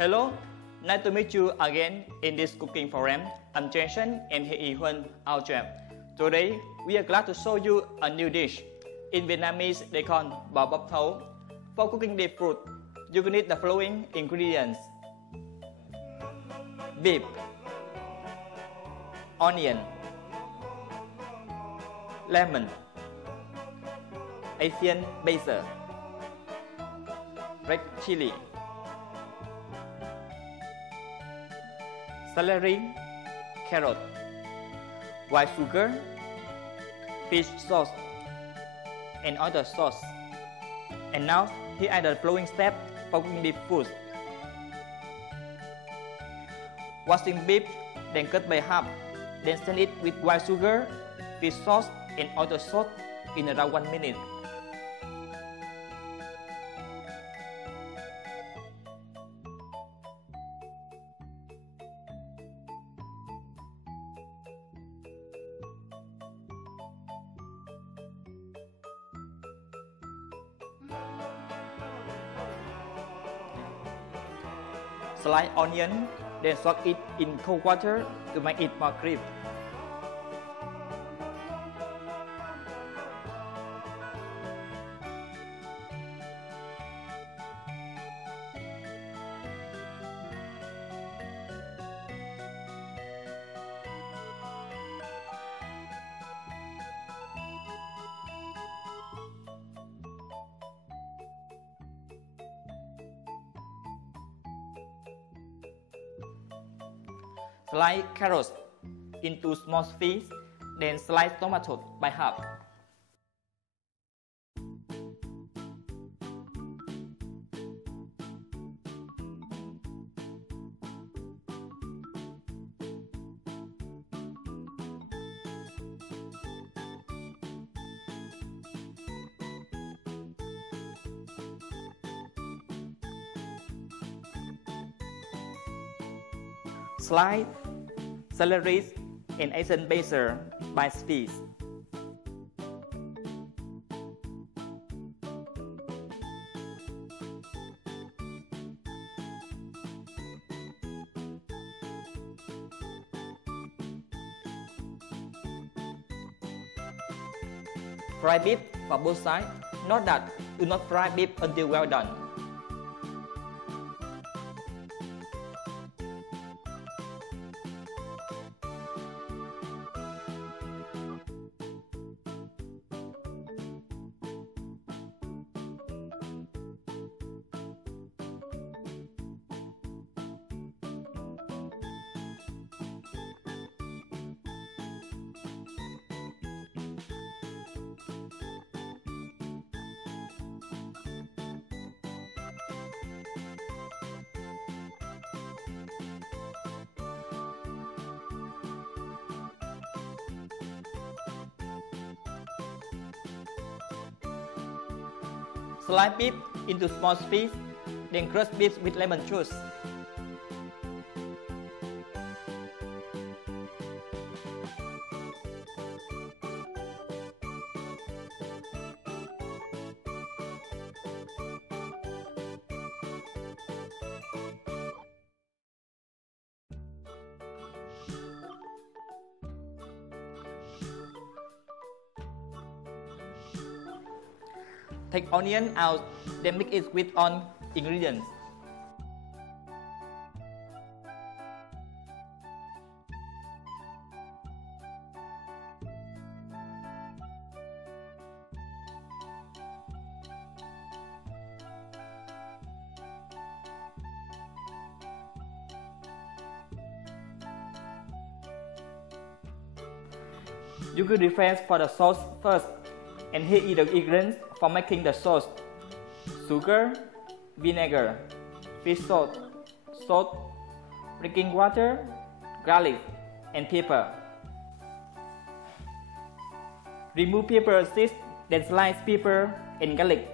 Hello, nice to meet you again in this cooking forum. I'm Jason and here is Huân, our chef. Today, we are glad to show you a new dish. In Vietnamese, they call bò bắp thấu. For cooking this fruit, you will need the following ingredients: beef, onion, lemon, Asian basil, red chili, celery, carrot, white sugar, fish sauce, and other sauce. And now, here are the following steps for cooking this food. Washing beef, then cut by half, then sand it with white sugar, fish sauce, and other sauce in around 1 minute. Slice onion, then soak it in cold water to make it more crisp. Slice carrots into small pieces, then slice tomatoes by half. Slice celery and Asian basil by piece. Fry beef for both sides. Note that do not fry beef until well done. Slice beef into small pieces, then crush beef with lemon juice. Take onion out, then mix it with all ingredients. You could refresh for the sauce first, and here is the ingredients for making the sauce: sugar, vinegar, fish sauce, salt, drinking water, garlic, and pepper. Remove pepper seeds, then slice pepper and garlic.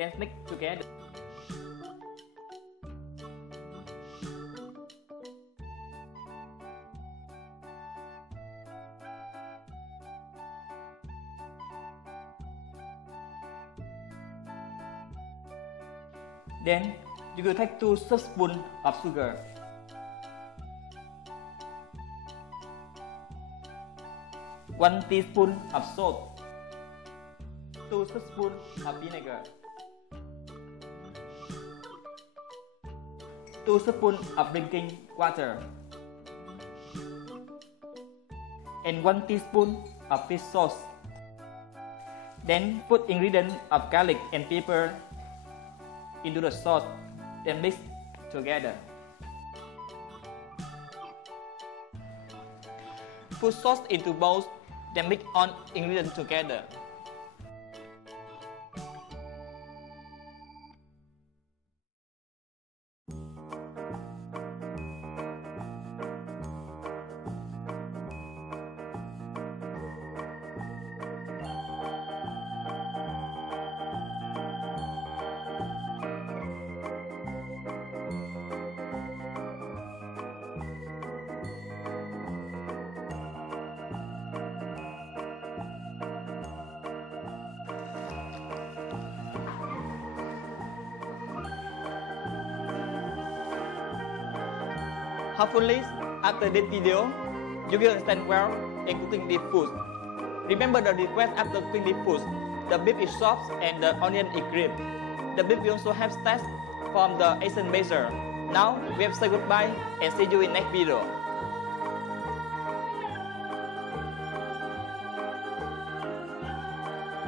Then mix together. Then you will take 2 tablespoons of sugar, 1 teaspoon of salt, 2 tablespoons of vinegar, 2 tablespoons of drinking water, and 1 teaspoon of fish sauce. Then put ingredients of garlic and pepper into the sauce, then mix together. Put sauce into bowls, then mix all ingredients together. Hopefully, after this video, you will understand well in cooking beef food. Remember the request after cooking beef food. The beef is soft and the onion is green. The beef will also have taste from the Asian basil. Now, we have said goodbye and see you in next video.